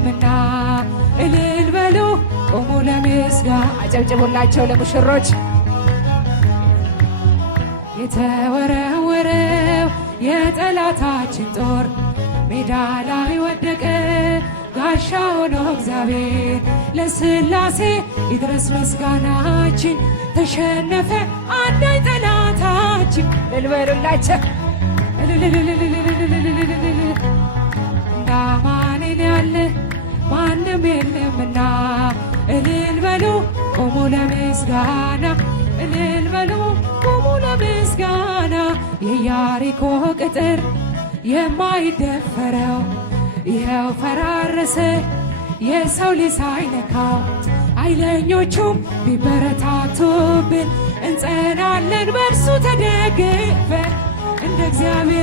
የለምና እልል በሉ ቆሙ ለምስጋና። አጨብጭቡላቸው ለሙሽሮች። የተወረወረው የጠላታችን ጦር ሜዳ ላይ ወደቀ ጋሻ ሆኖ እግዚአብሔር ለሥላሴ ይድረስ ምስጋናችን። ተሸነፈ አንዳይ ጠላታችን። እልል በሉላቸው እንደ አማኑኤል ያለ ማንም የለምና እልል በሉ ቆሙ ለምስጋና። እልል በሉ ቆሙ ለምስጋና። የኢያሪኮ ቅጥር የማይደፈረው ይኸው ፈራረሰ የሰው ልጅ ሳይነካው። ኃይለኞቹም ቢበረታቱብን እንጸናለን በእርሱ ተደግፈን እንደ እግዚአብሔር